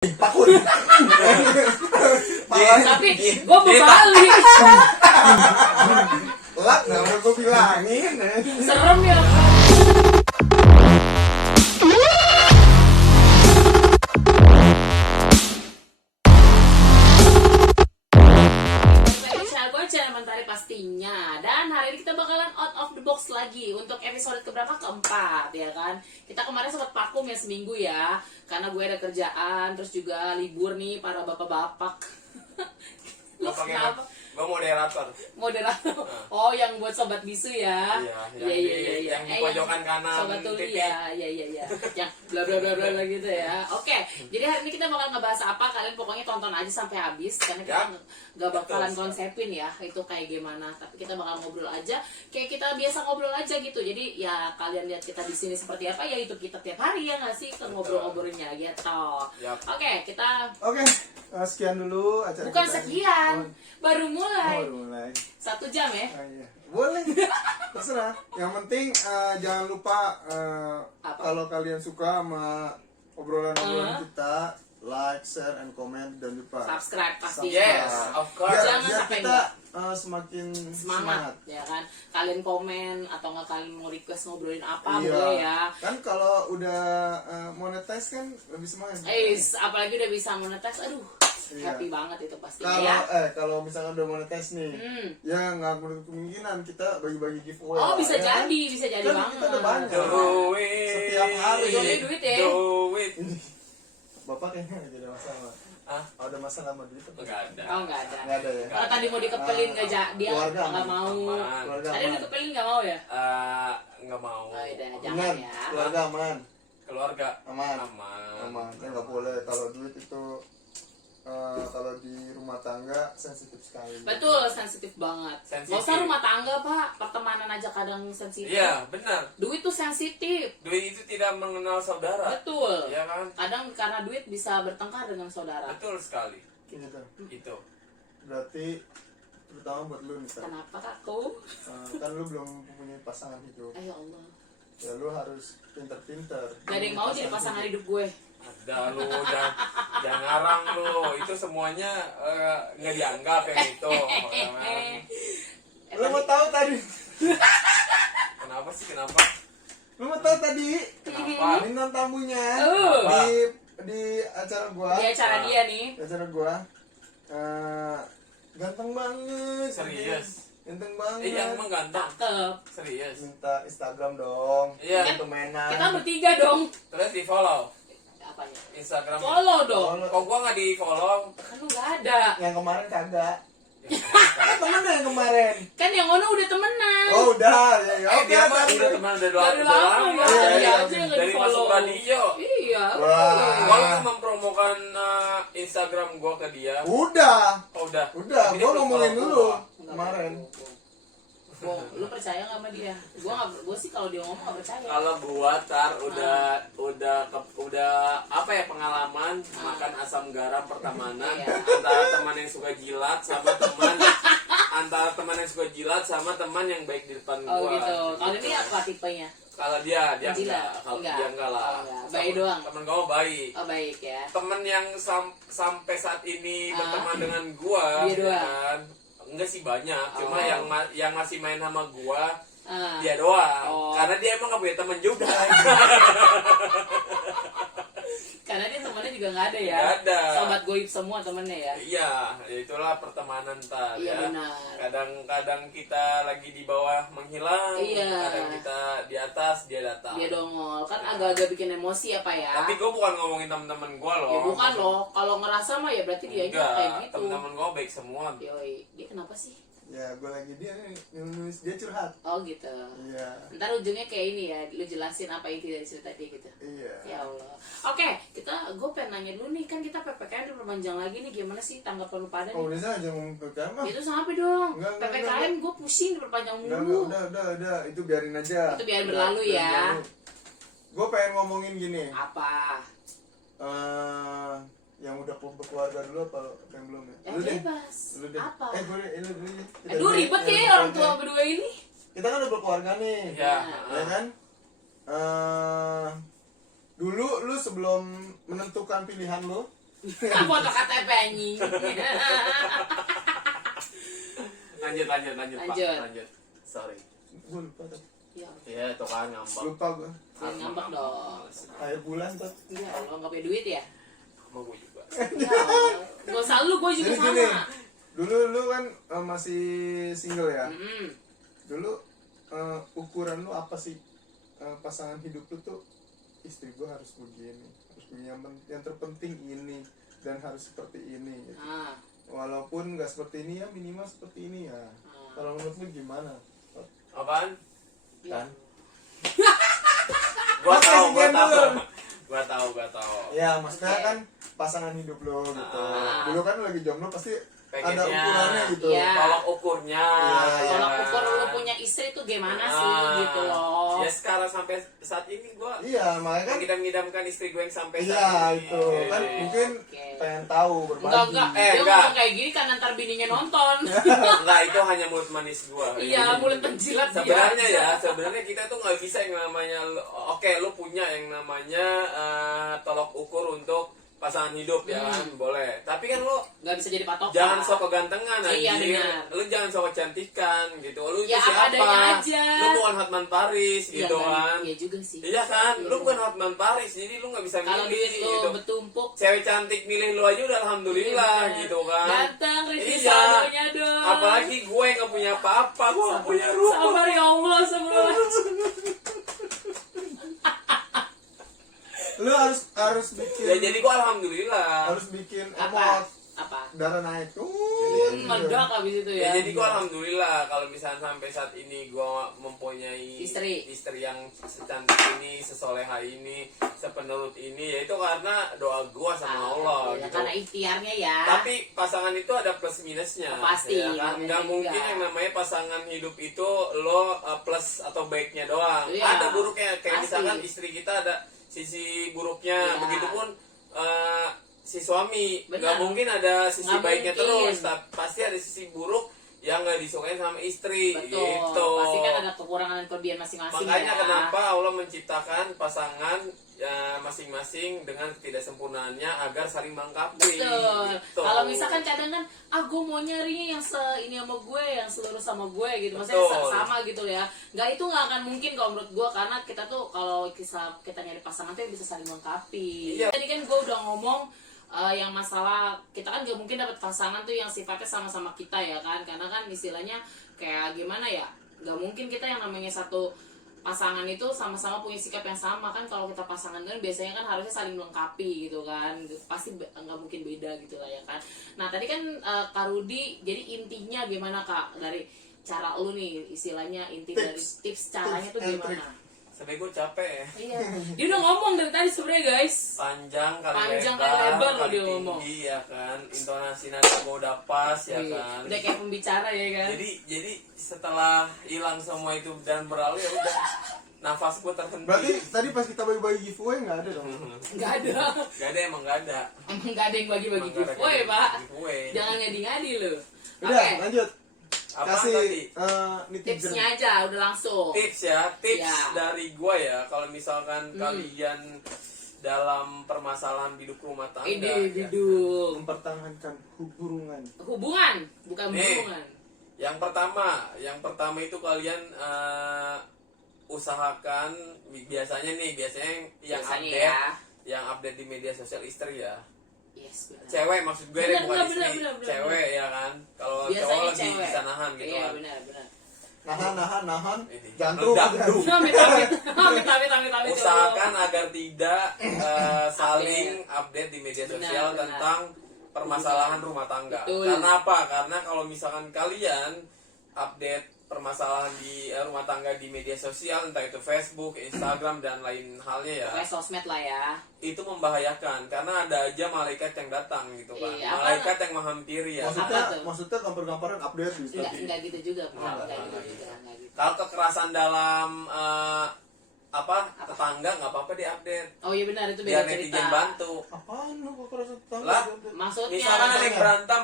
Pakun. Tapi gue berbalik. Telat nggak mau gue bilangin. Serem ya. Channel Mentari pastinya. Dan hari ini kita bakalan out of the box lagi untuk episode keberapa? Keempat ya kan. Kita kemarin sempat vakum ya seminggu ya, karena gue ada kerjaan, terus juga libur nih para bapak-bapak. Lu kenapa? Gue moderator. Moderator. Oh, yang buat sobat bisu ya. Iya. Yang di pojokan kanan. Sobat tuli ya. Iya. Yang bla bla bla bla gitu ya. Oke. Jadi hari ini kita bakal ngebahas apa? Kalian pokoknya tonton aja sampai habis karena kita nggak bakalan konsepin ya itu kayak gimana. Tapi kita bakal ngobrol aja kayak kita biasa ngobrol aja gitu. Jadi ya kalian lihat kita di sini seperti apa ya, itu kita tiap hari ya nggak sih ngobrol-ngobrolnya gitu. Oke, kita Sekian dulu acara bukan kita sekian. ini. Baru mulai. Baru mulai. 1 jam ya. Oh, iya. Boleh. Terserah. Yang penting jangan lupa kalau kalian suka sama obrolan-obrolan kita, like, share, and comment, dan lupa Subscribe pasti. Yes, of course. Jangan biar sampai kita semakin semangat ya kan. Kalian komen atau nggak kalian mau request ngobrolin apa Iya. boleh ya. Kan kalau udah monetize kan lebih semangat. Apalagi udah bisa monetize, aduh. Iya. Happy banget itu pasti Kalau ya. kalau misalkan udah monetize nih, ya nggak menutup kemungkinan kita bagi-bagi giveaway. Oh, bisa ya kan? jadi, bisa jadi Kan banget. kita udah banyak. Do it. Setiap hari. Ujungnya duit ya. Do it. Bapak kayaknya nggak jadi masalah. Hah? Ada masalah sama duit apa? Enggak ada. Oh, nggak ada. Nggak ada ya. Kalau tadi mau dikepelin nggak dia Keluarga nggak mau. aman. Keluarga Tadi aman. dikepelin nggak mau ya? Enggak mau. Oh, udah Ingat, jangan ya. keluarga aman. Keluarga Aman. aman. Ya nggak boleh kalau duit itu kalau di rumah tangga sensitif sekali. Betul, sensitif banget. Sensitif. Nggak usah rumah tangga, Pak. Pertemanan aja kadang sensitif. Iya, benar. Duit tuh sensitif. Duit itu tidak mengenal saudara. Betul. Iya kan? Kadang karena duit bisa bertengkar dengan saudara. Betul sekali. Gitu. Itu. Berarti terutama buat lu nih, Tan. Kenapa aku? Kan lu belum punya pasangan hidup. Ayo Allah. Ya lu harus pinter-pinter. Gak ada yang mau jadi pasangan hidup gue. Ada lu, jangan ngarang lu. Itu semuanya nggak dianggap yang itu. Lu mau tahu tadi? Kenapa sih? Kenapa? Lu mau tahu tadi? Kenapa? Bintang tamunya Apa? di acara gua. Di acara dia nih. Di acara gua. Ganteng banget. Serius? Ganteng banget. Iya, emang ganteng. Cakep. Serius. Minta Instagram dong. Iya. Untuk mainan. Kita bertiga dong. Terus di follow Apanya? Instagram. Follow dong. Kok gua nggak di follow? Kan lu gak ada. Yang kemarin kagak. Ya, Temen yang kemarin. Kan yang ono udah temenan. Oh udah. Ya, Oke, dia mah udah teman dari Dari lama ya. Iya, Dia iya, aja yang dari di-follow. masuk radio. Iya. Wah. Gua langsung mempromokan Instagram gua ke dia. Udah. Oh, udah. Udah. Tapi dia Gua belum ngomongin follow dulu gua. kemarin. Lu percaya gak sama dia? Gua sih kalau dia ngomong gak percaya. Kalau gua udah apa ya, pengalaman makan asam garam pertemanan Iya. antara teman yang suka jilat sama teman yang baik di depan Oh gua. gitu. Kalau ini apa tipenya? Kalau dia Jilat? enggak. Kalau Enggak. dia enggak lah. Oh, enggak. Baik doang. Temen gua baik. Oh baik ya. Temen yang sampai saat ini berteman dengan gua, Dia doang. kan? Enggak sih banyak, cuma Oh. yang masih main sama gua Ah. dia doang. Oh. Karena dia emang gak punya temen juga. Karena dia temennya juga gak ada ya. Nggak ada. Sobat goib semua temennya ya. Iya, itulah pertemanan ntar Iya, ya. benar. Kadang-kadang kita lagi di bawah menghilang, Iya. kadang kita di atas dia datang. Dia dongol. Kan agak-agak bikin emosi apa ya. Tapi gua bukan ngomongin temen-temen gua loh. Ya bukan loh. Kalau ngerasa mah ya berarti dia Enggak, kayak gitu. temen-temen gua baik semua. Yoi. Dia kenapa sih? Ya gue lagi dia nih nulis, dia curhat. Oh gitu. Iya. Ntar ujungnya kayak ini ya, lu jelasin apa inti dari cerita dia gitu. Iya. Ya Allah. Oke, gue pengen nanya dulu nih, kan kita PPKM diperpanjang lagi nih, gimana sih tanggapan lu pada Oh nih? udah aja ngomong PPKM mah. Itu sampai dong. Enggak, PPKM gue pusing diperpanjang Udah, mulu. udah, itu biarin aja. Itu biar berlalu ya. Gue pengen ngomongin gini. Apa? Yang udah berkeluarga dulu apa yang belum ya? Yang bebas. Lu deh. Apa? Lu deh. Aduh ribet ya orang tua berdua ini. Kita kan udah berkeluarga nih. Ya. Ya kan? Dulu lu sebelum menentukan pilihan lu, Foto KTP anjing. Lanjut Pak. Lanjut. Sorry. Gue lupa tuh. Ya, Iya, itu kan ngambek. Lupa gue. jangan ngambek dong. Akhir bulan tuh. Ya Allah, nggak punya duit ya? Sama gue juga. Ya Allah. Gak usah lu, gue juga Jadi sama. gini, dulu lu kan masih single ya. Dulu ukuran lu apa sih? Pasangan hidup lu tuh, istri gue harus begini, harus begini, yang terpenting ini dan harus seperti ini gitu. Walaupun nggak seperti ini ya, minimal seperti ini ya. Kalau menurut lu gimana? Apaan? Kan? Gua Apa tahu, sih, Gen, dulu? Gua tahu. Ya, maksudnya kan pasangan hidup lo gitu. Dulu kan lu lagi jomblo pasti ada Pengennya. ukurannya gitu. Iya. Tolak ukurnya. Iya. Kalau ukur lu punya istri tuh gimana sih gitu loh. Ya sekarang sampai saat ini gua Iya, makanya kan. ngidam-ngidamkan istri gue yang sampai Iya, saat ini. itu kan mungkin Oke. pengen tahu berbagi. Enggak, dia enggak. ngomong kayak gini kan ntar bininya nonton. Enggak, itu hanya mulut manis gua. Iya, mulut penjilat dia. Sebenarnya ya, sebenarnya kita tuh nggak bisa yang namanya oke, lu punya yang namanya tolok ukur untuk pasangan hidup ya kan, boleh. Tapi kan lu Nggak bisa jadi patokan. jangan sok kegantengan Iya, anjir. benar. Lu jangan sok kecantikan gitu. Lu Ya, itu apa siapa? adanya aja. Lu bukan Hotman Paris Iya, gitu nggak- kan. Iya juga sih. Iya kan? Iya, Lu bukan benar. Hotman Paris, jadi lu nggak bisa Kalau milih duit lu gitu. bertumpuk. Cewek cantik milih lu aja udah alhamdulillah Iya, gitu kan. Datang Rizky Iya. Saldonya dong. Apalagi gue yang nggak punya apa-apa, gue nggak punya rumah. Sabar ya Allah, sabar. Lu harus bikin. Ya jadi gue alhamdulillah. harus bikin Apa? emot, Apa? darah naik. Meledak abis itu Ya, ya. jadi gue alhamdulillah kalau misalnya sampai saat ini gue mempunyai Istri yang secantik ini, sesoleha ini, sepenurut ini, ya itu karena doa gue sama Allah Ya, gitu. karena ikhtiarnya ya. Tapi pasangan itu ada plus minusnya. Pasti, ya kan? nggak Nggak mungkin enggak. yang namanya pasangan hidup itu lo plus atau baiknya doang. Iya, Ada buruknya, kayak pasti. misalkan istri kita ada sisi buruknya, Iya. begitupun si suami. Benar. Nggak mungkin ada sisi Nggak baiknya mungkin. terus, pasti ada sisi buruk yang nggak disukain sama istri. Betul. Gitu. Pasti kan ada kekurangan dan kelebihan masing-masing Makanya ya. kenapa Allah menciptakan pasangan ya, masing-masing dengan ketidaksempurnaannya agar saling melengkapi. Betul. Gitu. Kalau misalkan kadang kan, gue mau nyari yang ini sama gue, yang seluruh sama gue gitu. Maksudnya Betul. sama gitu ya. Itu nggak akan mungkin kalau menurut gue, karena kita tuh kalau kita nyari pasangan tuh bisa saling melengkapi. Iya. Tadi kan gue udah ngomong yang masalah kita kan gak mungkin dapat pasangan tuh yang sifatnya sama-sama kita ya kan, karena kan istilahnya kayak gimana ya, gak mungkin kita yang namanya satu pasangan itu sama-sama punya sikap yang sama kan. Kalau kita pasangan kan biasanya kan harusnya saling melengkapi gitu kan, pasti nggak mungkin beda gitu lah ya kan. Nah tadi kan Kak Rudi, jadi intinya gimana Kak dari cara lu nih, istilahnya inti dari tips caranya tuh and gimana? trick. Sampai gue capek ya. Iya, dia udah ngomong dari tadi sebenarnya guys. Panjang kali Panjang kali lebar loh kali dia ngomong. tinggi ya kan, intonasi nada gue udah pas ya Iya, kan. udah kayak pembicara ya kan. Jadi setelah hilang semua itu dan berlalu ya udah nafas gue terhenti. Berarti tadi pas kita bagi-bagi giveaway nggak ada dong? Nggak ada. Gak ada, emang gak ada. Emang nggak ada yang bagi-bagi Emang nggak ada giveaway kayak pak. giveaway. Jangan ngadi-ngadi lo. Udah, Oke, lanjut. Apaan Kasih tadi? netizen. tipsnya aja udah langsung. Tips Iya. dari gua ya, kalau misalkan kalian dalam permasalahan hidup rumah tangga Ini ya. bidung. Mempertahankan hubungan. Hubungan, bukan Nih. hubungan. Yang pertama itu kalian usahakan biasanya yang Biasanya update ya. yang update di media sosial istri ya. Yes, benar. Cewek maksud gue Benar, bukan benar, istri. benar, benar, Cewek ya kan. Kalau Biasanya cowok lagi cewek. bisa nahan gitu Iya, kan. benar. Nahan. Ini. Jantung. Meledak, duh. Amit. Usahakan agar tidak saling update di media Benar, sosial benar. tentang permasalahan rumah tangga. Betul. Karena apa? Karena kalau misalkan kalian update permasalahan di rumah tangga di media sosial, entah itu Facebook, Instagram dan lain halnya ya, Kayak sosmed lah ya. itu membahayakan karena ada aja malaikat yang datang gitu kan. Iya, Malaikat yang menghampiri ya. Apa tuh? Maksudnya gampar-gamparan update gitu. Enggak gitu juga, Pak. Enggak, Enggak enggak gitu gitu. juga, enggak gitu. Kalau kekerasan dalam tetangga nggak apa-apa diupdate. Oh iya benar, itu Biar beda cerita. netizen bantu. Apaan lu kok kerasa tetangga? Lah, Maksudnya Misalkan ada yang berantem,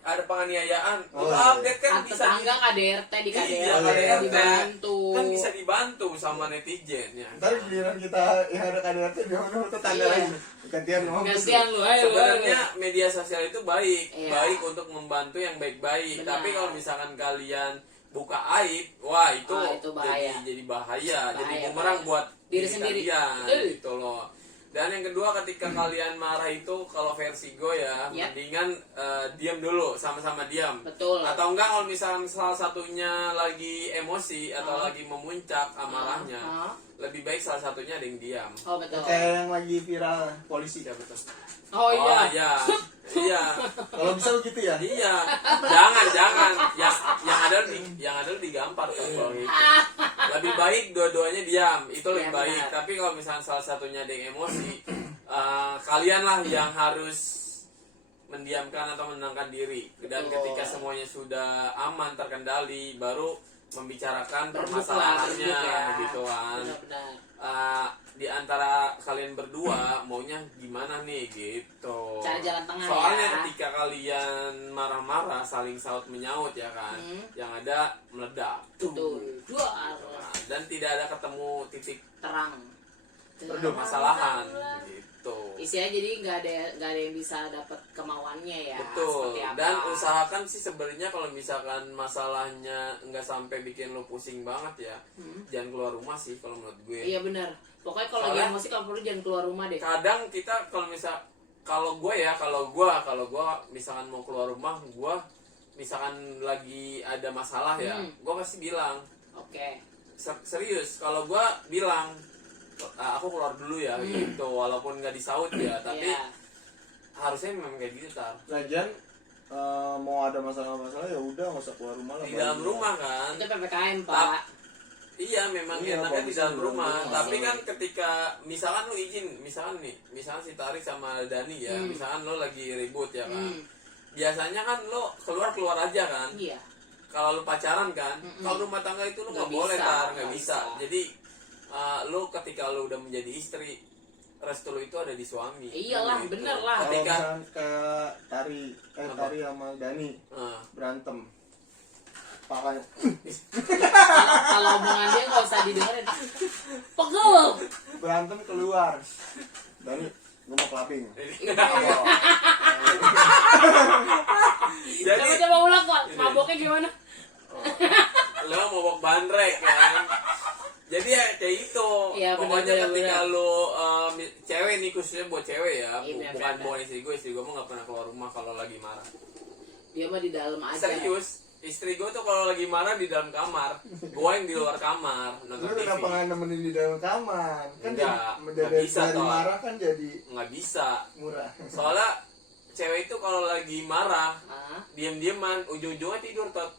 ada penganiayaan, Oh, lu iya. update kan bisa tetangga KDRT di KDRT Iya, KDRT. dibantu. kan bisa dibantu sama netizen ya. Ntar giliran kita yang ada KDRT dia mau tetangga Iya. lagi. Gantian ngomong. Gantian lu, ayo. Sebenarnya media sosial itu baik, Iya. baik untuk membantu yang baik-baik. Benar. Tapi kalau misalkan kalian buka aib, wah itu, Itu bahaya. jadi bahaya, jadi Bahaya, bumerang bahaya. buat Diri sendiri. kalian gitu loh. Dan yang kedua ketika kalian marah itu kalau versi gue ya, Yap. mendingan diam dulu, sama-sama diam. Betul. Atau enggak kalau misalkan salah satunya lagi emosi atau Ah. lagi memuncak amarahnya, Ah. lebih baik salah satunya ada yang diam. Oh betul. Kayak yang lagi viral polisi. Ya betul. Oh iya. Iya. Iya. Kalau bisa begitu ya. Iya, jangan. Yang ada digampar kan kalau gitu. Lebih baik dua-duanya diam, itu lebih Iya, baik. benar. Tapi kalau misalnya salah satunya ada yang emosi, kalianlah yang harus mendiamkan atau menenangkan diri. Dan Betul. ketika semuanya sudah aman terkendali, baru membicarakan Berdua, permasalahannya ya. gitu kan. Benar-benar. Di antara kalian berdua maunya gimana nih gitu. Cari jalan tengah Soalnya ya. ketika kalian marah-marah saling saut menyaut ya kan, yang ada meledak. Betul. Duar. Dan tidak ada ketemu titik Terang. permasalahan gitu. Isinya jadi nggak ada yang bisa dapat kemauannya ya. Betul. Seperti apa. Dan usahakan sih sebenarnya kalau misalkan masalahnya nggak sampai bikin lo pusing banget ya, jangan keluar rumah sih kalau menurut gue. Iya benar. Pokoknya kalau lagi Soalnya- emosi kalau perlu jangan keluar rumah deh. Kadang kita kalau gue misalkan mau keluar rumah, gue misalkan lagi ada masalah ya, gue pasti bilang Oke. serius. Kalau gue bilang aku keluar dulu ya gitu, walaupun nggak disaut ya, tapi Iya. harusnya memang kayak gitu tar. Lagian mau ada masalah-masalah ya udah nggak usah keluar rumah lah. Di dalam rumah kan. Itu PPKM Pak. Iya memang Iya, enaknya di bagusnya dalam di rumah. dalam rumah. Tapi kan ketika misalkan lu izin, misalkan si Tarik sama Dani ya, misalkan lo lagi ribut ya kan. Biasanya kan lo keluar aja kan. Iya. Kalau lu pacaran kan, kalau rumah tangga itu lu Nggak nggak boleh bisa, tar, nggak nggak bisa. bisa. Jadi lu ketika lu udah menjadi istri, restu lu itu ada di suami. Iyalah, Gitu. bener lah. Kalau Ketika misalkan kayak Tari sama Dani eh, berantem, pakanya Kalau omongan dia nggak usah didengerin. Pegel. berantem keluar. Dani, gue mau clubbing. jadi Coba ulang kok. Maboknya gimana? lo mau bawa bandrek kan. Jadi ya kayak itu. Iya, Pokoknya bener, ketika bener. lu cewek nih, khususnya buat cewek ya, Iya, bukan bener. buat istri gue mah nggak pernah keluar rumah kalau lagi marah. Dia mah di dalam aja. Serius, istri gue tuh kalau lagi marah di dalam kamar, gue yang di luar kamar Lu nonton TV. kenapa nggak nemenin di dalam kamar? Kan Enggak, jadi nggak bisa, dari toh. marah kan jadi Nggak bisa. murah. Soalnya cewek itu kalau lagi marah, Ah, diam-diaman, ujung-ujungnya tidur tot.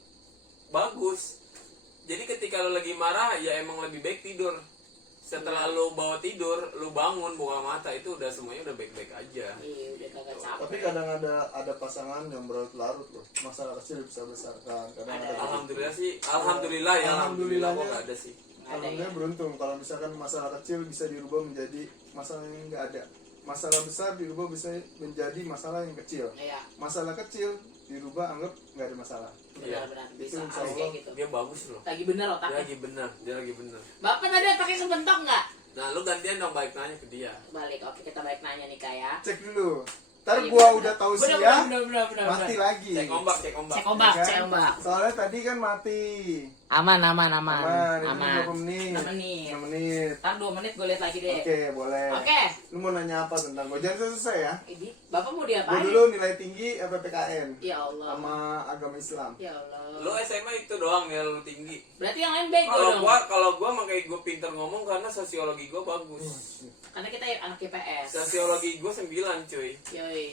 Bagus. Jadi ketika lo lagi marah, ya emang lebih baik tidur. Setelah lo bawa tidur, lo bangun buka mata, itu udah semuanya udah baik-baik aja. iya udah kagak capek. Tapi kadang ada pasangan yang berlarut-larut loh. Masalah kecil bisa besarkan. Kadang ada. Alhamdulillah sih, alhamdulillah ya, alhamdulillah kok nggak ada sih. Alhamdulillah beruntung kalau misalkan masalah kecil bisa dirubah menjadi masalah yang nggak ada. Masalah besar dirubah bisa menjadi masalah yang kecil. Iya, Masalah kecil dirubah anggap nggak ada masalah. Iya. benar-benar Itu bisa insya harus Allah. kayak gitu. Dia bagus loh. Lagi bener Dia otaknya. lagi bener. Bapak tadi pakai kebentok nggak? Nah, lu gantian dong balik nanya ke dia. Balik, oke kita balik nanya nih Kak ya. Cek dulu. Ntar Iya, gua bener. udah tahu Bener, sia, bener. mati lagi. Cek ombak. Cek ombak, Ya kan? cek ombak. Soalnya tadi kan mati. Aman. Aman, ini berapa menit? 6 menit. 6 menit. Ntar 2 menit gue lihat lagi deh. Oke, boleh. Oke. Lu mau nanya apa tentang gua? Jangan selesai ya. Ini Bapak mau Gua diapain? dulu nilai tinggi PPKN Ya Allah. sama agama Islam. Ya Allah. Lu SMA itu doang ya lu tinggi. Berarti yang lain bego Kalau dong. gua makanya gua pinter ngomong karena sosiologi gua bagus. Karena kita anak IPS. Sosiologi gua 9 cuy. Yoi.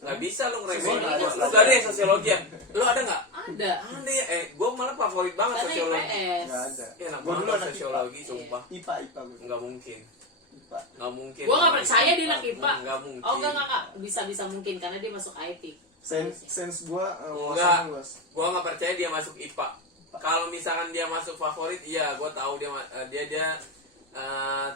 Nggak bisa lu ngeremehin Sosiologi gua. kan Lu gak ada ya sosiologi ya? Lu ada nggak? Ada. Ada ya? Gua malah favorit banget Karena sosiologi. IPS. Enggak ada. Ya enak Gua dulu banget anak sosiologi, IPA. sumpah. IPA gua. Nggak mungkin. IPA. Nggak mungkin. Gua nggak percaya dia anak IPA. Nggak mungkin. Oh enggak. Bisa mungkin karena dia masuk IT. Sense gua Enggak. wawasannya luas. Gua nggak percaya dia masuk IPA. Kalau misalkan dia masuk favorit, iya gua tahu dia 30.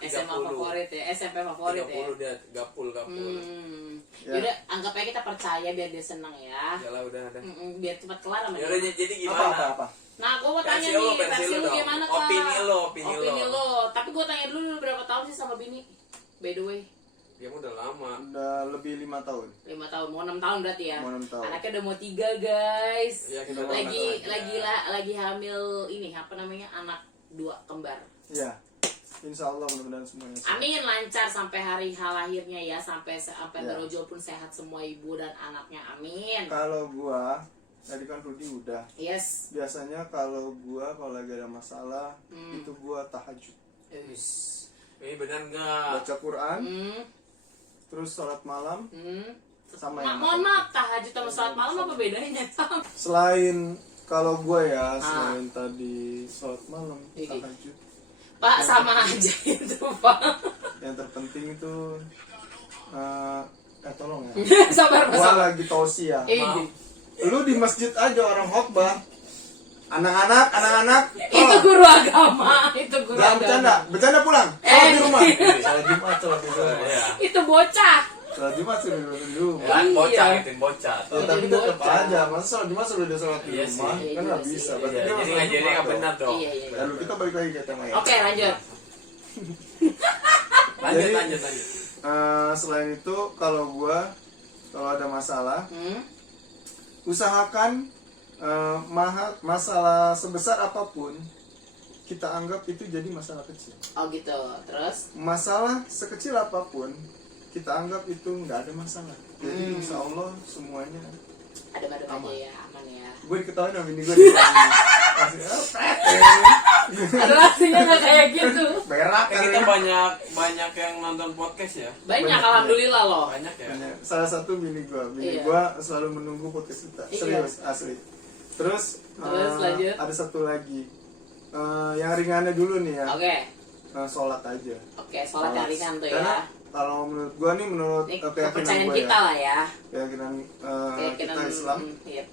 SMA favorit ya, SMP favorit ya. 30 dia gapul. Hmm. Ya. Yaudah, anggap aja kita percaya biar dia seneng ya. Yalah udah ada. Biar cepat kelar sama Ya udah, dia. jadi Apa gimana? apa? Nah, gue mau tanya Versi lu, nih, versi versi lu lu dong. gimana kak? Opini lo. Tapi gue tanya dulu lu berapa tahun sih sama bini? By the way, Dia mah udah lama. Udah lebih 5 tahun. 5 tahun, mau 6 tahun berarti ya? Mau 6 tahun. Anaknya udah mau 3 guys. Ya, kita Lagi hamil ini apa namanya, anak 2 kembar. Iya. Insya Allah mudah-mudahan semuanya sehat. Amin, lancar sampai hari lahirnya ya, sampai Ya. berojol pun sehat semua ibu dan anaknya, amin. Kalau gua tadi kan Rudi udah. Yes. Biasanya kalau lagi ada masalah itu gua tahajud. Yes. Ini benar nggak? Baca Quran, Hmm. terus sholat malam sama yang Mohon maaf, tahajud sama sholat malam apa bedanya? Selain kalau gua ya, selain tadi sholat malam, Iya. tahajud. Pak, sama aja itu Pak. Yang terpenting itu tolong ya. Sabar Pak. Gua lagi tausiah. Ini. Lu di masjid aja orang khotbah. Anak-anak, Itu guru agama, itu guru jangan agama. bercanda pulang. Sholat di rumah. Sholat Jumat, sholat di rumah. Iya. Itu bocah. Sholat Jumat sudah di rumah. Kan bocah, Iya. ngikutin bocah. Ya, tapi Itu tetap bocah. aja, masa sholat Jumat sudah dia sholat di Iya rumah, sih. kan nggak Iya bisa. sih. Berarti Iya, dia jadi sholat ngajarinnya Jumat nggak dong. benar dong. Iya, iya. Lalu kita balik lagi ke tema ya. Oke, lanjut. Lanjut. Selain itu kalau ada masalah, usahakan masalah sebesar apapun kita anggap itu jadi masalah kecil. Oh gitu. Terus? Masalah sekecil apapun kita anggap itu nggak ada masalah. Jadi insya Allah semuanya Adem-adem aja Aman. ya, aman ya. gue diketahui sama bini gue masih Aduh, aslinya nggak kayak gitu. berak Kan kita banyak yang nonton podcast ya. Banyak, Banyak, alhamdulillah loh. Banyak ya. salah satu bini Iya. gue selalu menunggu podcast kita Iya. serius asli. Terus lanjut. ada satu lagi yang ringannya dulu nih ya. Oke. Sholat aja. Oke, sholat yang ringan tuh Karena ya. kalau menurut gue nih, menurut Ini keyakinan kepercayaan gue kita ya, lah ya. keyakinan Keyakinan kita Islam, iya.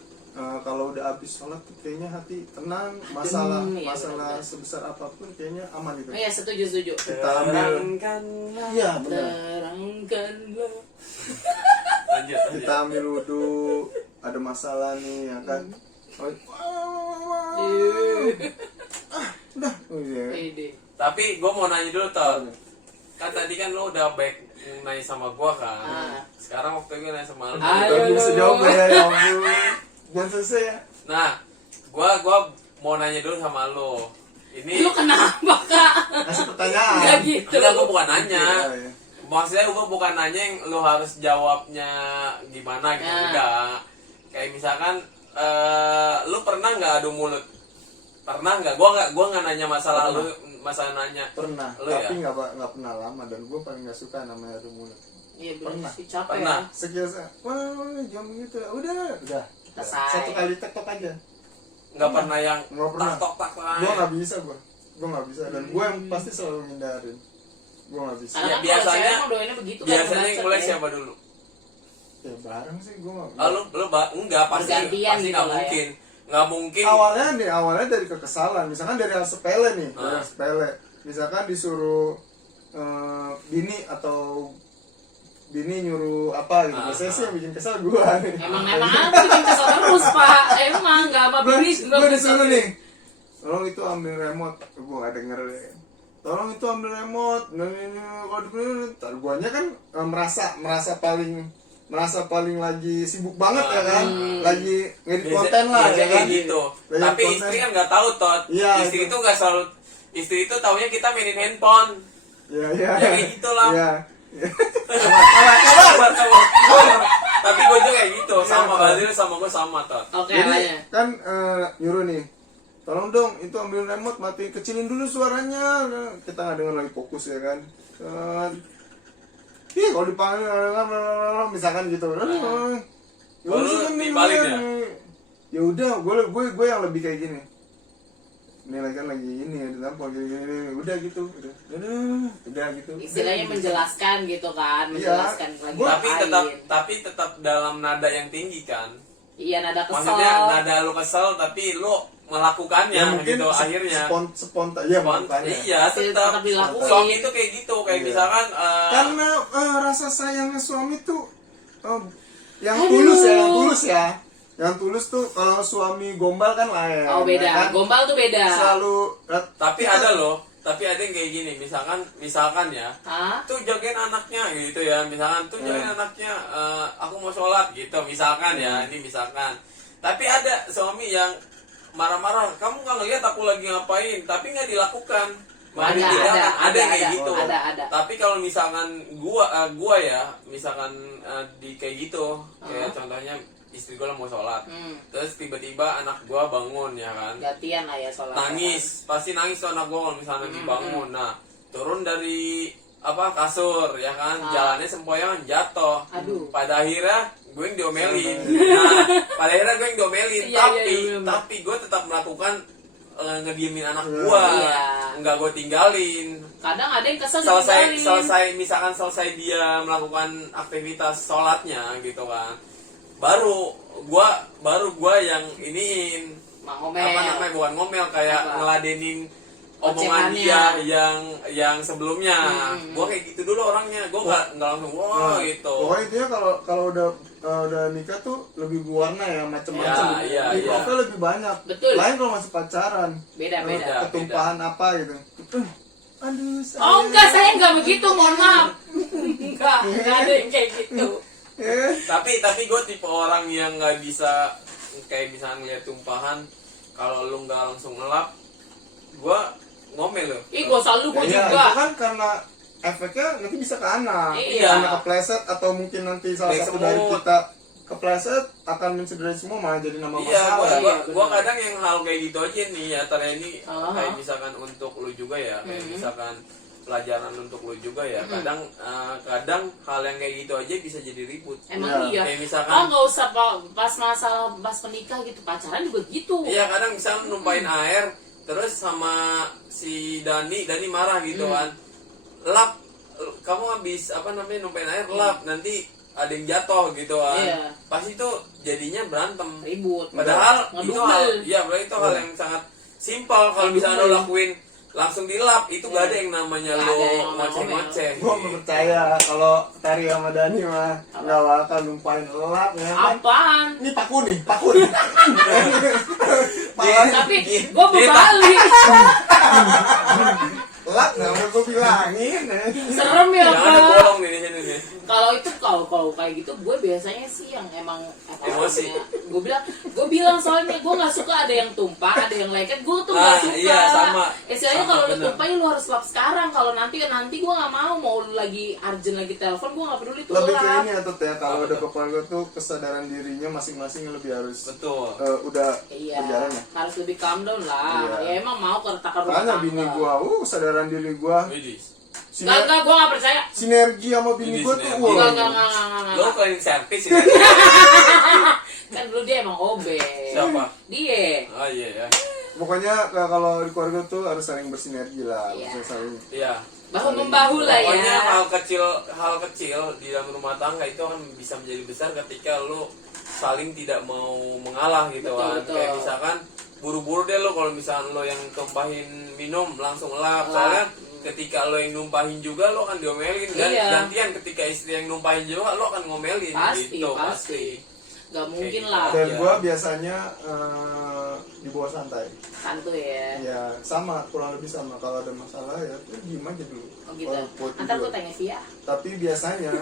kalau udah habis sholat tuh kayaknya hati tenang, masalah iya, masalah benar-benar. sebesar apapun kayaknya aman gitu. Oh iya, setuju. Kita ambil, Terangkanlah. iya benar. Terangkanlah. Lanjut. Kita ambil wudhu, ada masalah nih ya kan. Udah, oh iya. Ide. Tapi gue mau nanya dulu Toh. Kan tadi kan lo udah baik nanya sama gue kan. Sekarang waktu gue nanya sama lo. Gak bisa jawab ya, ya ampun. Jangan selesai ya. Nah, gua mau nanya dulu sama lo. Ini Lu kenapa kak? Kasih pertanyaan. Gak gitu. enggak, gua bukan nanya. Iya, iya. Maksudnya gua bukan nanya yang lo harus jawabnya gimana gitu, Nah. enggak. Kayak misalkan lo pernah nggak adu mulut? Pernah nggak? Gua nggak nanya masalah lo, masalah nanya. Pernah, Lu ya? tapi nggak pernah lama dan gue paling nggak suka namanya adu mulut. Iya bener Pernah. sih, capek Pernah. ya. Sekian, jangan gitu. Udah. Selesai. Satu kali tek-tok aja. Nggak pernah yang Nggak pernah. tak. Gue nggak bisa gue nggak bisa dan gue yang pasti selalu ngindarin. Gue nggak bisa. Karena kan biasanya- kalau cewek emang doainnya begitu kan, Biasanya yang ngebacot mulai ya. siapa dulu? Ya bareng sih gue nggak. Ah, lu enggak pasti Bergantian pasti gitu nggak lah ya. mungkin. Nggak mungkin. Awalnya dari kekesalan. Misalkan dari hal sepele nih, dari hal sepele. Misalkan disuruh bini atau bini nyuruh apa gitu. Biasanya sih yang bikin kesal gue nih. Emang aku bikin kesel terus pak. Emang nggak apa Gue bini juga disuruh nih, tolong itu ambil remote. Gue nggak denger deh. Tolong itu ambil remote. Kalau dipilih, guanya kan merasa paling lagi sibuk banget ya kan, lagi ngedit konten lah ya Biasanya kan. kayak gitu. Banyak Tapi konten. istri kan nggak tahu Tot. Iya, Istri itu. itu nggak selalu. Istri itu taunya kita mainin handphone. Ya Ya kayak gitulah. Iya. Sabar. Tapi gue juga kayak gitu. Sama Iya, Bazil sama gue sama Tot. Oke, Jadi lanjut. kan nyuruh nih, tolong dong itu ambil remote, mati kecilin dulu suaranya. Kita nggak dengar lagi, fokus ya kan. Kalau dipanggil misalkan gitu. Ya udah, gue yang lebih kayak gini. Ini lagi ini ya, ditampol gini, udah gitu, udah gitu. Istilahnya menjelaskan gitu kan, menjelaskan lagi Tapi tetap dalam nada yang tinggi kan. Iya, nada kesel. Maksudnya nada lu kesel tapi lu melakukannya Ya, mungkin gitu akhirnya. spontan ya makanya. Iya, tetap dilakuin. suami itu kayak gitu, kayak Iya. misalkan Karena rasa sayangnya suami tuh yang Aduh. yang tulus tuh kalau suami gombal kan lain. Oh beda, ya kan? gombal tuh beda. Selalu Tapi ada loh, tapi ada yang kayak gini, misalkan ya, Hah? tuh jagain anaknya gitu ya, misalkan tuh jagain anaknya, aku mau sholat gitu, misalkan ya, ini misalkan. Tapi ada suami yang marah-marah, kamu nggak ngeliat aku lagi ngapain, tapi nggak dilakukan. Malah ditinggalkan. Ada yang kayak gitu. Ada. Tapi kalau misalkan gua ya, misalkan di kayak gitu, kayak contohnya istri gua mau sholat, terus tiba-tiba anak gua bangun ya kan, Gantian lah ya sholat. nangis, pasti nangis tuh anak gua kalau misalnya dibangun. Nah, turun dari kasur ya kan, jalannya sempoyongan jatuh. Aduh. Pada akhirnya gue yang diomelin. Nah, pada akhirnya gue yang diomelin. Iya, iya, tapi gue tetap melakukan ngediemin anak gua, Iya. nggak gue tinggalin. Kadang ada yang kesel Selesai misalkan dia melakukan aktivitas sholatnya gitu kan, baru gua yang iniin ngomel. apa namanya, bukan ngomel, kayak Apa? ngeladenin omongan Ocehannya. dia yang sebelumnya. Gua kayak gitu dulu orangnya, gua nggak langsung wah gitu. Pokoknya intinya kalau udah nikah tuh lebih berwarna ya, macam-macam. Iya, Di iya. profil lebih banyak. Betul. Lain kalau masih pacaran. Beda. Ketumpahan apa gitu. Aduh, sayang. Oh enggak, saya enggak begitu, mohon maaf. Enggak ada yang kayak gitu. Tapi gue tipe orang yang nggak bisa kayak misalnya ngeliat tumpahan, kalau lu nggak langsung ngelap, gue ngomel loh. Ih, gua selalu gua Iya, juga. itu kan karena efeknya nanti bisa ke anak. Iya. Anak kepleset atau mungkin nanti salah Baik satu semut. dari kita kepleset akan mencederai semua, malah jadi nama Iya, masalah. gua kadang yang hal kayak gitu aja nih ya, ini Ah. kayak misalkan untuk lu juga ya, kayak misalkan pelajaran untuk lu juga ya. Kadang hal yang kayak gitu aja bisa jadi ribut. Emang iya. Kayak misalkan Oh nggak usah pas masalah pas menikah gitu, pacaran juga gitu. iya, kadang misalnya numpain air terus sama si Dani marah gitu kan. Lap, kamu habis apa namanya numpain air, lap, nanti ada yang jatuh gitu kan. Iya. Pas itu jadinya berantem. Ribut. Padahal itu hal, Ngedumel. ya berarti itu hal yang sangat simpel. Kalau misalnya lo lakuin langsung dilap, itu gak ada yang namanya Nggak lo ada yang ngoceh-ngoceh. Gue percaya kalau Tari sama Dani mah nggak bakal numpain lelap ya kan. Apaan? Ini paku nih. Palanya Tapi gua berbalik. lelap nggak mau gue bilangin. Serem ya, Jangan ada Pak. bolong nih di sini nih. Kalau kayak gitu, gue biasanya sih yang emang Emosi. Gue bilang soalnya gue nggak suka ada yang tumpah, ada yang lengket. Gue tuh nggak suka. Iya, sama. Istilahnya Sama, kalau lu bener. tumpah ya lu harus lap sekarang. Kalau nanti gue nggak mau lu lagi urgent lagi telepon, gue nggak peduli tuh Lebih ke lap. ini ya Tut ya, kalau udah ke keluarga tuh kesadaran dirinya masing-masing lebih harus Betul. udah Iya, berjalan ya. harus lebih calm down lah. Iya. Ya emang mau keretakan rumah Makanya bini gua, kesadaran diri gua, Widis. Enggak, gue gak percaya. sinergi sama bini Ini gua tuh, sinergi. wah. Enggak. Lo cleaning service ini. Kan dulu dia emang OB. Siapa? Dia. Oh iya ya. Pokoknya kalau di keluarga tuh harus saling bersinergi lah, Iya. harus saling. Iya. Bahu membahu lah ya. Pokoknya hal kecil di dalam rumah tangga itu akan bisa menjadi besar ketika lo saling tidak mau mengalah gitu kan. Betul. Kayak misalkan buru-buru deh lo kalau misalkan lo yang tumpahin minum langsung lap. Soalnya ketika lo yang numpahin juga lo akan diomelin, dan Iya. gantian ketika istri yang numpahin juga lo akan ngomelin. Pasti, gitu, pasti. Gak mungkin Kayak lah. Dan Iya. gua biasanya di bawah santai. Santuy ya. Ya sama, kurang lebih sama. Kalau ada masalah ya tuh diem aja dulu. Oh gitu. Kalau buat Ntar tidur. gue tanya Via. Tapi biasanya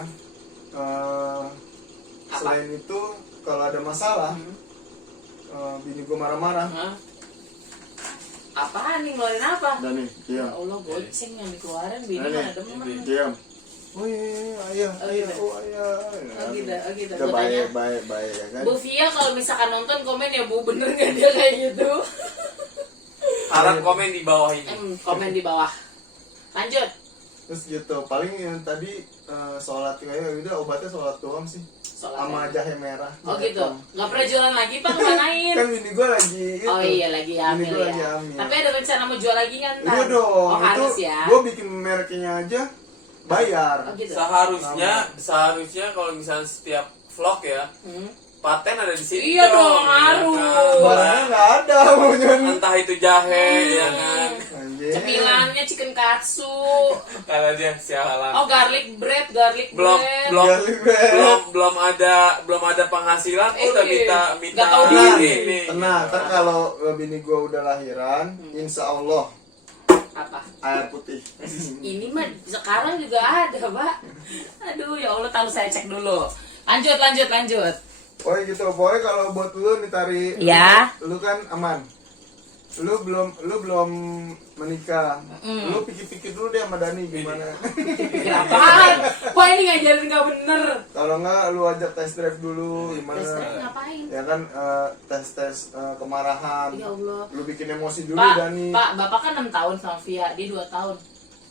selain itu kalau ada masalah, bini gua marah-marah. Hah? Apaan nih, ngeluarin apa? Dani, Ya diam. Allah, goceng yang dikeluarin, bini Dani, mana demen. diam. Oh iya, ayah, Oh, ayah, gitu. oh ayah. Oh gitu. Udah Gua tanya, baik ya kan. Bu Via kalau misalkan nonton komen ya Bu, bener gak dia kayak gitu? Harap komen di bawah ini. Komen di bawah. Lanjut. Terus gitu, paling yang tadi sholat kayak udah obatnya sholat doang sih. Sholat Sama aja. jahe merah. Oh jahe gitu. tom. Gak pernah jualan lagi Pak, kemanain? Kan bini gua lagi itu. Oh iya, lagi hamil Bini gua lagi ya. hamil. Tapi ada rencana mau jual lagi kan? Iya dong, Oh itu harus ya. gua bikin mereknya aja bayar. Oh gitu. Seharusnya kalau misalnya setiap vlog ya, paten ada di sini. Iya dong, ya harus. kan? Barangnya nggak ada mau jual. Entah itu jahe ya kan. Anjir. Cemilannya chicken katsu. Kalau dia sialan. Oh, garlic bread, garlic belum bread. belum Garlic bread. belum ada penghasilan udah minta Nggak tahu diri. nih. Tenang, ntar kalau bini gue udah lahiran, insya Allah Apa? air putih. Ini mah sekarang juga ada, Pak. Aduh, ya Allah, tahu saya cek dulu. Lanjut. Oh gitu, boy kalau buat lu nih Tari, Ya. lu kan aman. Lu belum menikah. Lu pikir-pikir dulu deh sama Dani gimana. Pikir apaan? Wah, ini ngajarin nggak bener. Kalau enggak lu ajak test drive dulu gimana. Tes drive ngapain? Ya kan tes kemarahan. Ya Allah. Lu bikin emosi dulu Pak, Dani. Bapak kan 6 tahun sama Via, dia 2 tahun.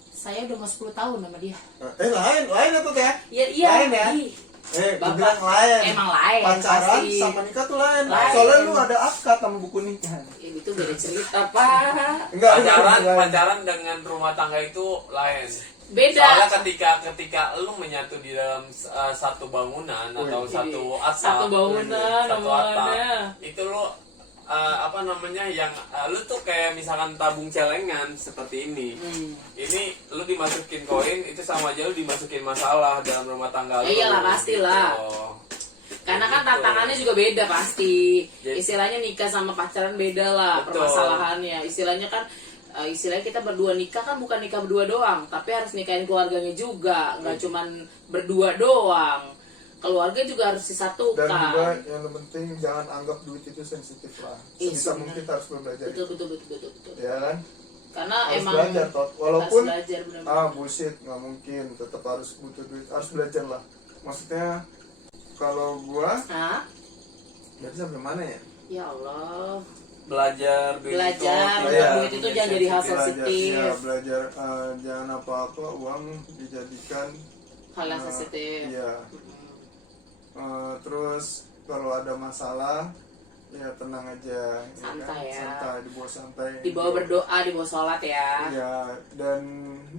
Saya udah mau 10 tahun sama dia. Lain itu teh. Iya, Lain ya? Ih, Gue Bapak, bilang lain. emang lain, Pacaran pasti. sama nikah tuh lain. Lain. Soalnya lu ada akad sama buku nikah. itu beda cerita, Pak. Enggak, Pacaran dengan rumah tangga itu lain. Beda. Soalnya ketika lu menyatu di dalam satu bangunan atau Wih, satu atap, satu bangunan, satu namanya. atap, itu lu apa namanya yang lu tuh kayak misalkan tabung celengan seperti ini. Ini lu dimasukin koin itu sama aja lu dimasukin masalah dalam rumah tangga lu. Iyalah, pastilah. Gitu. Karena kan Gitu. tantangannya juga beda pasti. Jadi- Istilahnya nikah sama pacaran beda lah Betul. permasalahannya. Istilahnya kan istilahnya kita berdua nikah kan bukan nikah berdua doang, tapi harus nikahin keluarganya juga, nggak cuman berdua doang. Keluarga juga harus disatukan. Dan juga yang penting jangan anggap duit itu sensitif lah. Iya, Sebisa benar. mungkin kita harus belajar. Betul. Ya kan? Karena Harus emang belajar Tot. Walaupun harus belajar benar-benar. bullshit nggak mungkin. Tetap harus butuh duit. Harus belajar lah. Maksudnya kalau gua Hah? jadi sampai mana ya? Ya Allah. Belajar duit Belajar, itu, Iya. duit itu jangan jadi hal Belajar, sensitif. ya, belajar jangan apa-apa uang dijadikan Hal yang sensitif. Iya. Terus kalau ada masalah ya tenang aja. Santai ya. Santai, dibawa santai. Dibawa berdoa, dibawa sholat ya. Ya, dan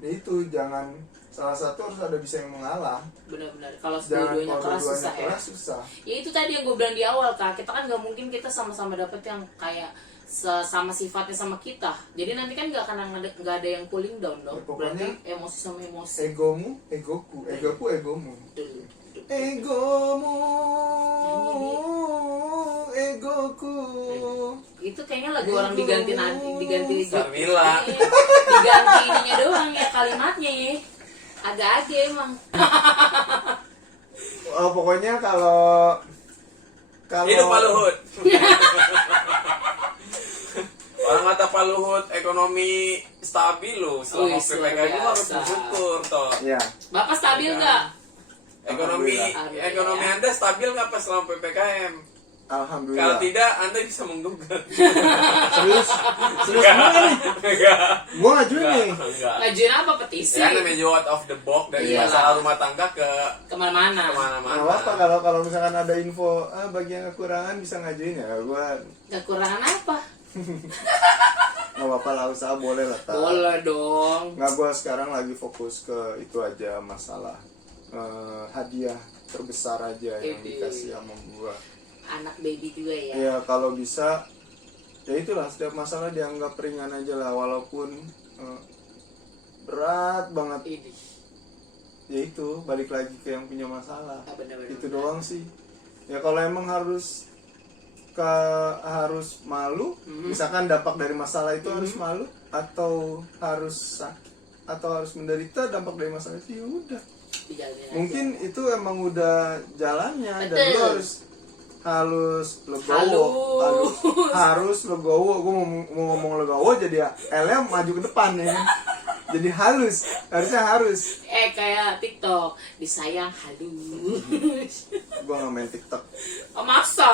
itu jangan salah satu harus ada bisa yang mengalah. Benar-benar. Kalau Jangan dua-duanya kalau keras dua-duanya susah ya. keras susah. Ya itu tadi yang gue bilang di awal, Kak. Kita kan nggak mungkin kita sama-sama dapet yang kayak sama sifatnya sama kita. Jadi nanti kan nggak ada yang cooling down dong. Ya, pokoknya Berarti emosi sama emosi. Egomu, egoku, egomu. Duh. Egomu, egoku. Itu kayaknya lagu orang diganti Sarmila. diganti ininya doang ya, kalimatnya ya. Agak-agak emang. Pokoknya kalau Hidup Pak Luhut. Orang kata Pak Luhut ekonomi stabil loh selama Wih, PPKM itu luar harus biasa. bersyukur toh. ya Bapak stabil nggak? Ekonomi Alhamdulillah. Anda stabil nggak pas selama PPKM? Kalau alhamdulillah. tidak Anda bisa menggugat. serius banget nih. Enggak. Gua ngajuin nih. Enggak. Ngajuin apa, petisi? Ya namanya juga out of the box dari Iyalah. masalah rumah tangga ke Kemana-mana. kemana-mana. Nggak apa kalau misalkan ada info bagi yang kekurangan bisa ngajuin ya. Gua Kekurangan apa? nggak apa-apa lah, usaha boleh lah. Tak. Boleh dong. Nggak, gua sekarang lagi fokus ke itu aja, masalah hadiah terbesar aja yang Ide. dikasih sama gua. Anak baby juga ya. Ya kalau bisa ya itulah, setiap masalah dianggap ringan aja lah, walaupun berat banget. Ini. Ya itu balik lagi ke yang punya masalah. Bener-bener. Itu doang sih. Ya kalau emang harus malu, misalkan dampak dari masalah itu harus malu atau harus sakit atau harus menderita dampak dari masalah itu, ya udah. Dijalanin aja. Mungkin itu emang udah jalannya. Dan Betul. lu harus legowo, harus legowo. Gue mau ngomong legowo jadi L-nya maju ke depan ya kan? Jadi harusnya harus. Kayak TikTok, disayang halus. Gue nggak main TikTok. Masa?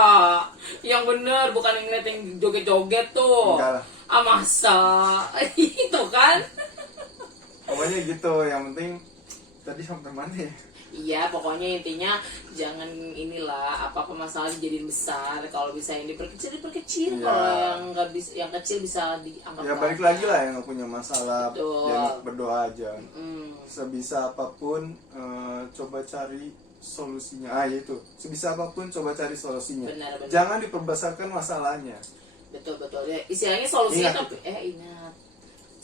Yang bener, bukan yang ngeliat yang joget-joget tuh. Enggak lah. Masa? Itu kan? Pokoknya gitu, yang penting tadi sampai mana ya? Iya, pokoknya intinya jangan inilah apa masalah dijadiin besar. Kalau bisa yang diperkecil. Iya. Kalau yang nggak bisa, yang kecil bisa dianggap. Ya balik lagi lah, yang nggak punya masalah, Betul. yang berdoa aja. Hmm. Sebisa apapun coba cari solusinya. Itu sebisa apapun coba cari solusinya. Benar. Jangan diperbesarkan masalahnya. Betul. Ya, istilahnya solusinya Ingat tapi ingat.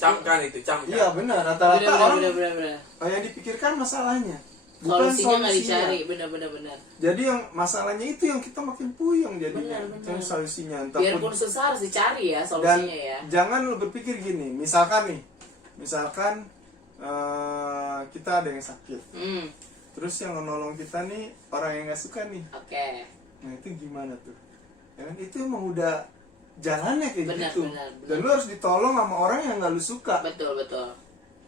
Camkan itu, camkan. Iya benar, rata-rata orang bener. yang dipikirkan masalahnya, bukan Solusinya nggak solusinya. dicari, benar. Jadi yang masalahnya itu yang kita makin puyeng jadinya. Benar. Yang solusinya entah Biarpun pun. susah harus dicari ya Dan solusinya ya. jangan lu berpikir gini, misalkan kita ada yang sakit, terus yang menolong kita nih orang yang nggak suka nih, Oke. nah itu gimana tuh? Ya kan itu emang udah jalannya kayak Benar, gitu. benar. Dan lu harus ditolong sama orang yang nggak lu suka. Betul.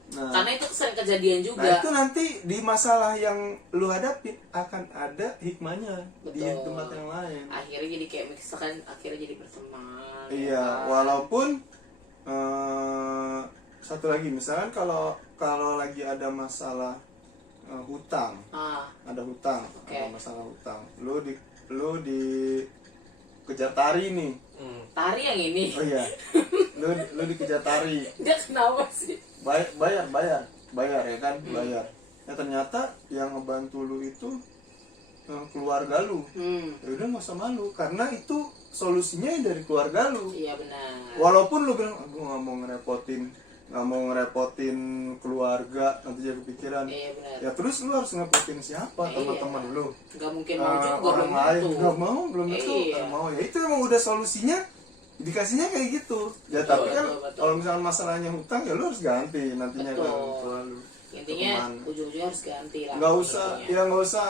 Nah, Karena itu sering kejadian juga. nah itu nanti di masalah yang lu hadapin akan ada hikmahnya di Betul. tempat yang lain. Akhirnya jadi kayak misalkan akhirnya jadi berteman. Iya, ya kan? walaupun satu lagi misalkan kalau lagi ada masalah hutang, ada hutang, Oke. ada masalah hutang, lu dikejar tari nih. Tari yang ini. Oh iya, lu dikejar tari, Dia kenapa sih? bayar ya kan, bayar. Ya ternyata yang ngebantu lu itu keluarga lu. Ya udah nggak usah malu, karena itu solusinya dari keluarga lu. Iya benar. Walaupun lu bilang, gue nggak mau ngerepotin keluarga, nanti jadi kepikiran. Iya benar. Ya terus lu harus ngerepotin siapa? Iya. Teman-teman lu. Gak mungkin mau juga Orang belum lain tentu. nggak mau, belum tentu Iya. nggak mau. Ya itu emang udah solusinya, dikasihnya kayak gitu. Ya Betul, tapi kan betul. kalau misalnya masalahnya hutang ya lu harus ganti nantinya Betul. kan selalu. Intinya Teman. ujung-ujungnya harus ganti lah. Nggak usah, intinya. ya nggak usah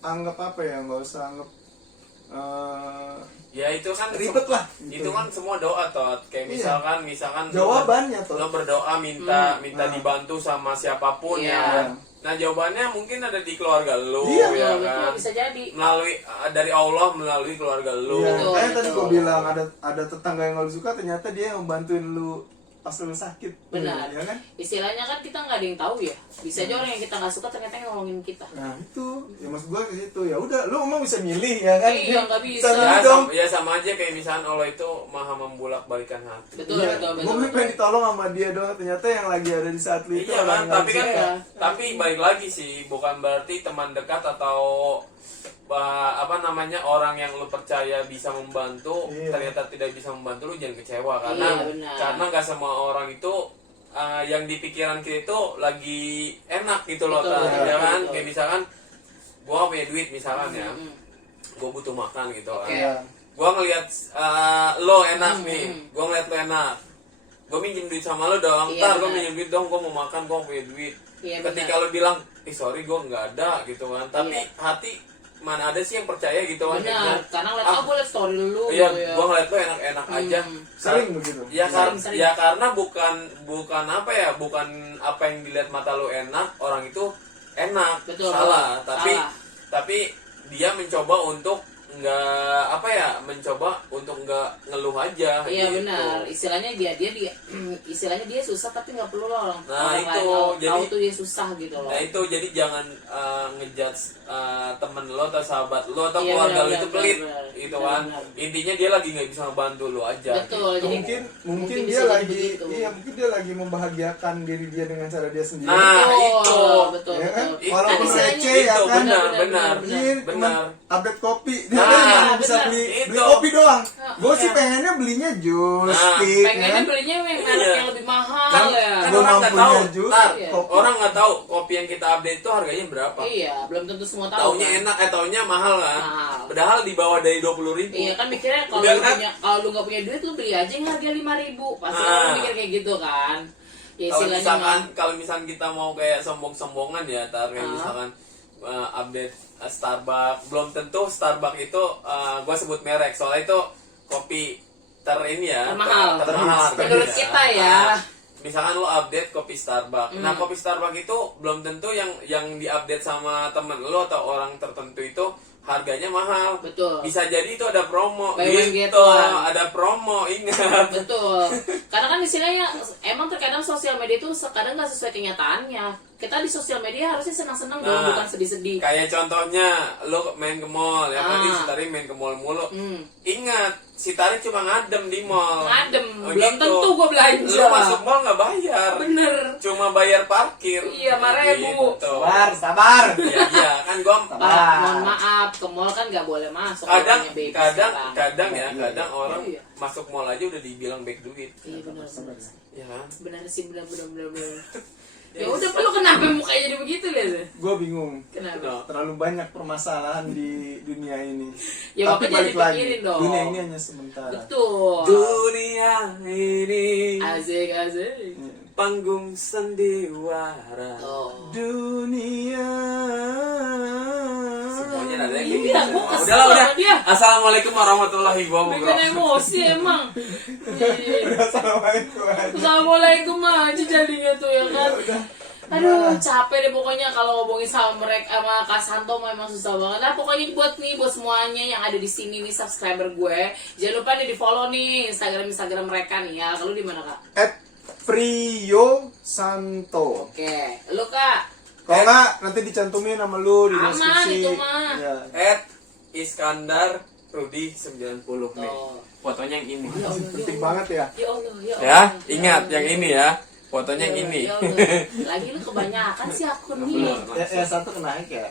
anggap apa ya, nggak usah anggap Ya itu kan ribet lah. Itu kan semua doa Tot. Kayak Iya. misalkan Jawabannya tuh. lo berdoa minta Nah. dibantu sama siapapun Iya. ya. Nah jawabannya mungkin ada di keluarga lo Iya, ya Betul, kan. bisa jadi. Melalui dari Allah melalui keluarga lo. Iya, Betul, kayak tadi betul. gue bilang ada tetangga yang gak lu suka, ternyata dia yang bantuin lu pas lu sakit. Benar. Ya kan? Istilahnya kan kita nggak ada yang tahu ya. Bisa aja orang yang kita nggak suka ternyata yang nolongin kita. Nah itu, ya maksud gue kayak gitu. Ya udah, lu emang bisa milih ya kan? Iya, nggak bisa. milih Ya, dong. sama aja kayak misalnya Allah itu maha membulak-balikan hati. Betul. Iya, gue pengen ditolong sama dia doang. Ternyata yang lagi ada di saat lu itu Iya orang kan, yang nggak tapi lu kan suka. tapi balik lagi sih, bukan berarti teman dekat atau orang yang lu percaya bisa membantu Iya. ternyata tidak bisa membantu, lu jangan kecewa karena Iya, benar. karena nggak semua orang itu yang di pikiran kita itu lagi enak gitu loh, Betul, Tan. betul, Ya kan, betul. kayak misalkan gua nggak punya duit misalkan ya, gua butuh makan gitu kan. Oke. Iya. Gua ngelihat lo enak nih, gua ngeliat lo enak, gua minjem duit sama lo dong, Iya, ntar gua benar. minjem duit dong, gua mau makan, gua punya duit. Iya, Ketika benar. lo bilang, sorry gua nggak ada gitu kan, tapi Iya. hati mana ada sih yang percaya gitu kan? Benar. Karena ngeliat Ah, gue liat story lu. iya, gitu ya. gua ngeliat lo enak-enak aja. Sering begitu. Ya, Sering. ya karena bukan apa ya, bukan apa yang dilihat mata lo enak, orang itu enak, Betul, salah. betul. Salah. Tapi dia mencoba untuk nggak ngeluh aja. Iya gitu. benar. Istilahnya istilahnya dia susah tapi nggak perlu lah orang Nah, orang itu, lain tahu jadi- tuh dia susah gitu loh. Nah itu jadi jangan ngejudge temen lo atau sahabat lo atau Iya, keluarga lo benar, itu benar, pelit benar. gitu Benar, kan. benar. Intinya dia lagi nggak bisa ngebantu lo aja. Betul. Jadi mungkin dia bisa jadi lagi begitu. mungkin dia lagi membahagiakan diri dia dengan cara dia sendiri. Nah, Betul, itu. betul, Ya kan? betul. Walaupun Kan istilahnya receh ya itu kan. benar. Iya, cuman Benar. update kopi. Dia Nah, kan cuma bisa benar. beli Itu. kopi doang. Nah, Gue sih iya. pengennya belinya jus, Nah, stick, Pengennya kan? belinya yang Iya. merek yang lebih mahal Kan, ya. kan Gua orang nggak mampunya tahu. jus, Tar, iya. orang nggak tahu kopi yang kita update itu harganya berapa. Iya, belum tentu semua tahu. Taunya kan? enak, taunya mahal kan. Mahal. Padahal di bawah dari 20.000. Iya kan mikirnya kalau Udah lu kan? kalau lu nggak punya duit lu beli aja yang harga 5.000. Pasti Nah. orang mikir kayak gitu kan. Ya Kalau misalkan kita mau kayak sombong-sombongan ya, kayak Ah. misalkan update Starbucks, belum tentu Starbucks itu gue sebut merek, soalnya itu kopi ini ya, Termahal. termahal Menurut harganya. kita ya. Misalkan lo update kopi Starbucks, nah kopi Starbucks itu belum tentu yang diupdate sama temen lo atau orang tertentu itu harganya mahal. Betul. Bisa jadi itu ada promo Buy one, get gitu, one. ada promo, ingat. Betul. Karena kan istilahnya emang terkadang sosial media itu kadang nggak sesuai kenyataannya. kita di sosial media harusnya senang-senang dong, Nah, bukan sedih-sedih. Kayak contohnya lo main ke mall ya kan, si Ah. Tari main ke mall mulu. Hmm. Ingat, si Tari cuma ngadem di mall. Ngadem, Oh, belum gitu. tentu gue belanja. Lo masuk mall nggak bayar, Bener. cuma bayar parkir. Iya, 5.000. Gitu. sabar. Iya kan gua Pak, mohon maaf, ke mall kan nggak boleh masuk. kadang namanya baby kadang sekarang. kadang ya kadang orang Iya. masuk mall aja udah dibilang baik duit. Iya benar. Ya kan? Benar sih, benar. Ya udah, lu kenapa mukanya jadi begitu lihat? Gue bingung. Kenapa? Terlalu banyak permasalahan di dunia ini. Ya, Tapi makanya balik lagi, dipikirin dong. dunia ini hanya sementara. Betul. Dunia ini Asik. Iya. panggung sandiwara. Oh. Dunia. Semuanya ada yang Iya, gitu. gua kesel Udah. sama dia. Assalamualaikum warahmatullahi wabarakatuh. Bikin emosi emang. Iya. Assalamualaikum. Assalamualaikum aja jadinya tuh ya kan. Aduh, capek deh pokoknya kalau ngomongin sama mereka, sama Kak Santo memang susah banget. Nah, pokoknya buat semuanya yang ada di sini nih subscriber gue, jangan lupa nih di follow nih Instagram mereka nih ya. Kalau di mana Kak? Prio Santo. Oke, lu Kak. Kalau nggak nanti dicantumin nama lu di Aman, deskripsi. itu mah. Ya. Iskandar Rudi 90 nih. Tuh. Fotonya yang ini. Penting banget ya. Ya Allah, ya Allah. Ya, ingat yang ini ya. Fotonya yang ini. Ya Allah. Lagi lu kebanyakan sih akun nih. Ya satu kenaik ya.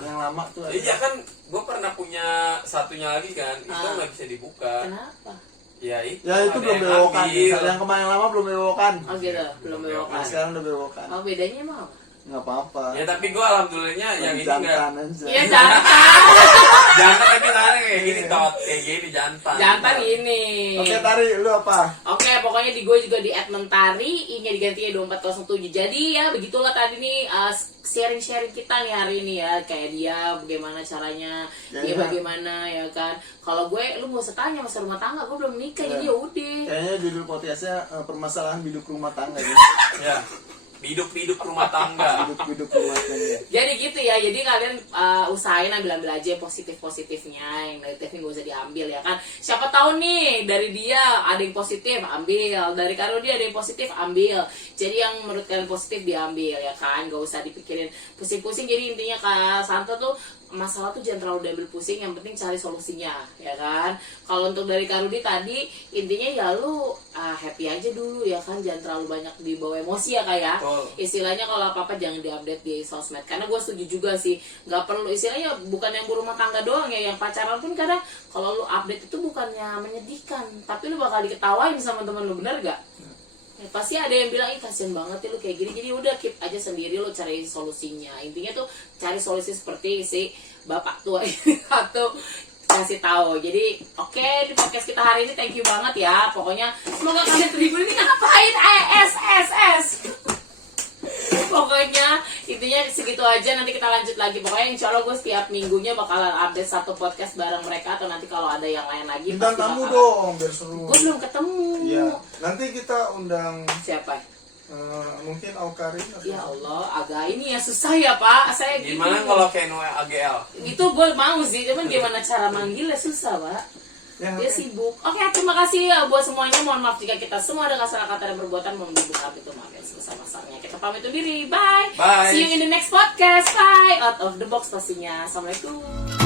Yang lama tuh. Iya kan, gue pernah punya satunya lagi kan, itu Ah. nggak bisa dibuka. Kenapa? Ya itu. Ya itu ada belum yang bewokan. ambil. Yang kemarin lama belum bewokan. Oh gitu, belum Nah, bewokan. sekarang udah bewokan. Oh bedanya emang apa? Nggak apa-apa. Ya tapi gue alhamdulillahnya yang ini enggak. jantan aja. Iya jantan. Jantan tapi tangannya kayak gini tot, kayak gini jantan. Jantan ini. Oke Tari, lu apa? Oke, pokoknya di gue juga di @mentari, I-nya diganti 2407. Jadi ya begitulah tadi nih sharing-sharing kita nih hari ini ya, kayak dia bagaimana caranya, Ya, dia ya. bagaimana ya kan. Kalau gue, lu mau tanya masa rumah tangga, gue belum nikah jadi Ya. ya udah. Kayaknya judul podcastnya permasalahan biduk rumah tangga ya. Ya. Biduk-biduk rumah tangga. Biduk rumah tangga. Jadi gitu ya, jadi kalian usahain ambil aja yang positifnya, yang negatifnya gak usah diambil ya kan. Siapa tahu nih dari dia ada yang positif ambil, dari Karo dia ada yang positif ambil. Jadi yang menurut kalian positif diambil ya kan, gak usah dipikirin pusing-pusing. Jadi intinya Kak Santo tuh masalah tuh jangan terlalu diambil pusing, yang penting cari solusinya ya kan. Kalau untuk dari Karudi tadi intinya ya lu happy aja dulu ya kan, jangan terlalu banyak dibawa emosi ya Kak ya. Istilahnya kalau apa-apa jangan diupdate di sosmed, karena gue setuju juga sih, nggak perlu istilahnya bukan yang berumah tangga doang ya, yang pacaran pun kadang kalau lu update itu bukannya menyedihkan, tapi lu bakal diketawain sama temen lu, bener gak? Ya, pasti ada yang bilang, ih kasian banget ya lu kayak gini. Jadi udah keep aja sendiri, lu cari solusinya. Intinya tuh cari solusi seperti si bapak tua ini atau kasih tahu. Jadi oke, di podcast kita hari ini thank you banget ya. Pokoknya semoga kalian terhibur. Ini ngapain S pokoknya intinya segitu aja. Nanti kita lanjut lagi. Pokoknya insya Allah gue setiap minggunya bakalan update satu podcast bareng mereka, atau nanti kalau ada yang lain lagi Bintang pasti tamu bakalan. dong biar seru. Gue belum ketemu. Iya. Nanti kita undang Siapa? mungkin Aukarin atau Ya Allah, agak ini ya susah ya Pak. Saya Gimana gitu. kalau Keno AGL? Itu gue mau sih, cuman gimana cara manggilnya susah Pak. Ya, Dia oke. sibuk. Oke, terima kasih ya buat semuanya. Mohon maaf jika kita semua ada salah kata dan perbuatan menyebut itu maaf ya sebesar-besarnya. Kita pamit undur diri. Bye. Bye. See you in the next podcast. Bye. Out of the box pastinya. Assalamualaikum.